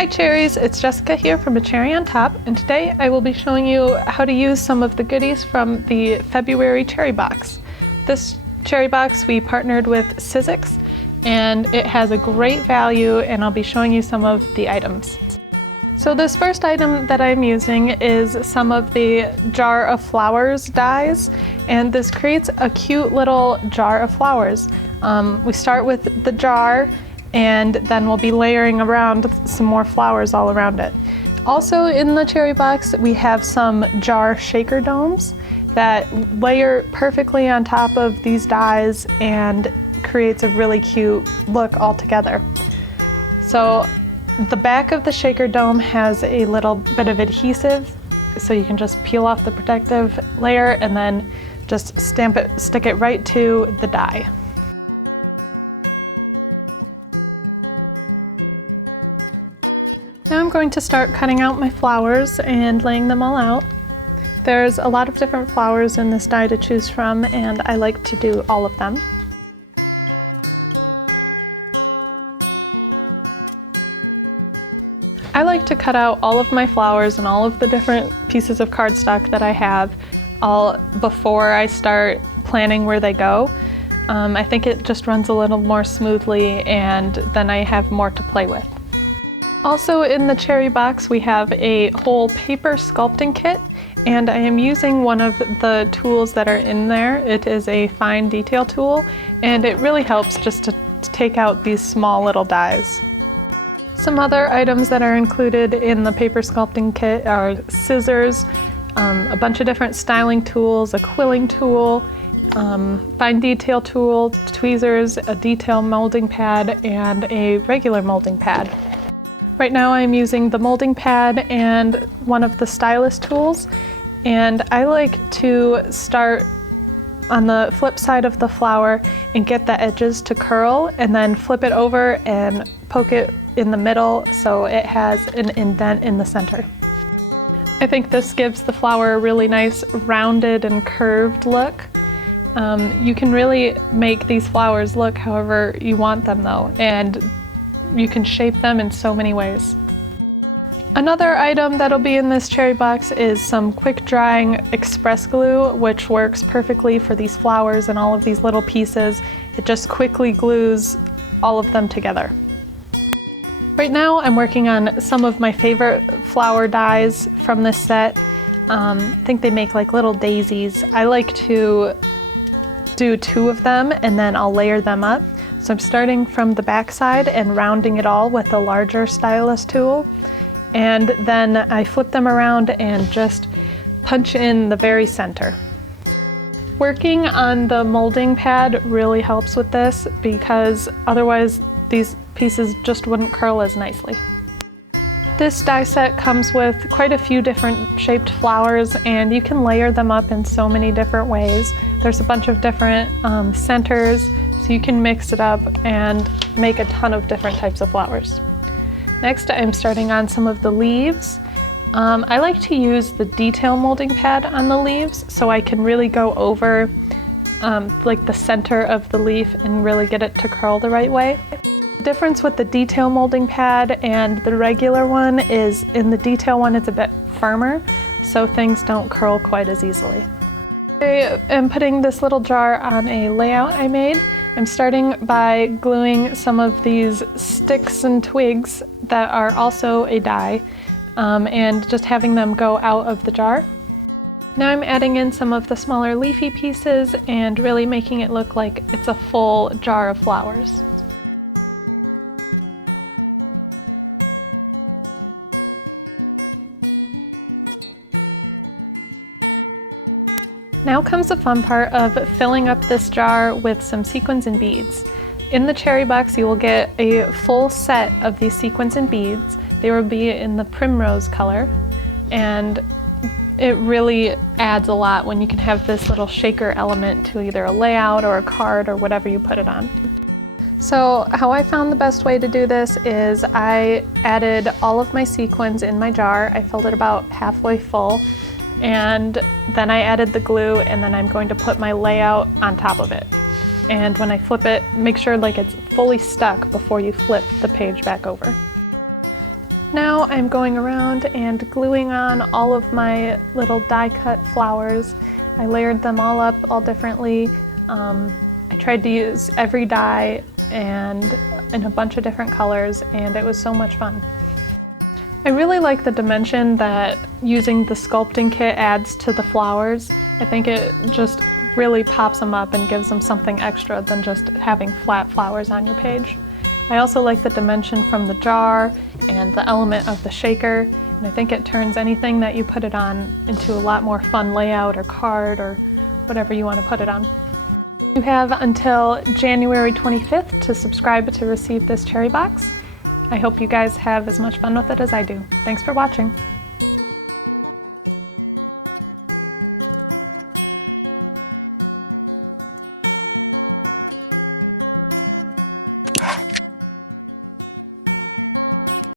Hi cherries, it's Jessica here from A Cherry on Top, and today I will be showing you how to use some of the goodies from the February cherry box. This cherry box we partnered with Sizzix, and it has a great value, and I'll be showing you some of the items. So this first item that I'm using is some of the Jar of Flowers dies, and this creates a cute little jar of flowers. We start with the jar, and then we'll be layering around some more flowers all around it. Also in the cherry box, we have some jar shaker domes that layer perfectly on top of these dies and creates a really cute look all together. So the back of the shaker dome has a little bit of adhesive, so you can just peel off the protective layer and then just stick it right to the die. Now I'm going to start cutting out my flowers and laying them all out. There's a lot of different flowers in this die to choose from, and I like to do all of them. I like to cut out all of my flowers and all of the different pieces of cardstock that I have all before I start planning where they go. I think it just runs a little more smoothly, and then I have more to play with. Also in the cherry box we have a whole paper sculpting kit, and I am using one of the tools that are in there. It is a fine detail tool, and it really helps just to take out these small little dies. Some other items that are included in the paper sculpting kit are scissors, a bunch of different styling tools, a quilling tool, fine detail tool, tweezers, a detail molding pad, and a regular molding pad. Right now I'm using the molding pad and one of the stylus tools, and I like to start on the flip side of the flower and get the edges to curl, and then flip it over and poke it in the middle so it has an indent in the center. I think this gives the flower a really nice rounded and curved look. You can really make these flowers look however you want them though, and you can shape them in so many ways. Another item that'll be in this cherry box is some quick drying express glue, which works perfectly for these flowers and all of these little pieces. It just quickly glues all of them together. Right now I'm working on some of my favorite flower dies from this set. I think they make like little daisies. I like to do 2 of them and then I'll layer them up. So I'm starting from the back side and rounding it all with a larger stylus tool, and then I flip them around and just punch in the very center. Working on the molding pad really helps with this because otherwise these pieces just wouldn't curl as nicely. This die set comes with quite a few different shaped flowers, and you can layer them up in so many different ways. There's a bunch of different centers, so you can mix it up and make a ton of different types of flowers. Next, I'm starting on some of the leaves. I like to use the detail molding pad on the leaves so I can really go over like the center of the leaf and really get it to curl the right way. The difference with the detail molding pad and the regular one is in the detail one it's a bit firmer, so things don't curl quite as easily. I am putting this little jar on a layout I made. I'm starting by gluing some of these sticks and twigs that are also a die, and just having them go out of the jar. Now I'm adding in some of the smaller leafy pieces and really making it look like it's a full jar of flowers. Now comes the fun part of filling up this jar with some sequins and beads. In the cherry box you will get a full set of these sequins and beads. They will be in the primrose color, and it really adds a lot when you can have this little shaker element to either a layout or a card or whatever you put it on. So how I found the best way to do this is I added all of my sequins in my jar. I filled it about halfway full, and then I added the glue, and then I'm going to put my layout on top of it. And when I flip it, make sure like it's fully stuck before you flip the page back over. Now I'm going around and gluing on all of my little die-cut flowers. I layered them all up all differently. I tried to use every die and in a bunch of different colors, and it was so much fun. I really like the dimension that using the sculpting kit adds to the flowers. I think it just really pops them up and gives them something extra than just having flat flowers on your page. I also like the dimension from the jar and the element of the shaker, and I think it turns anything that you put it on into a lot more fun layout or card or whatever you want to put it on. You have until January 25th to subscribe to receive this cherry box. I hope you guys have as much fun with it as I do. Thanks for watching.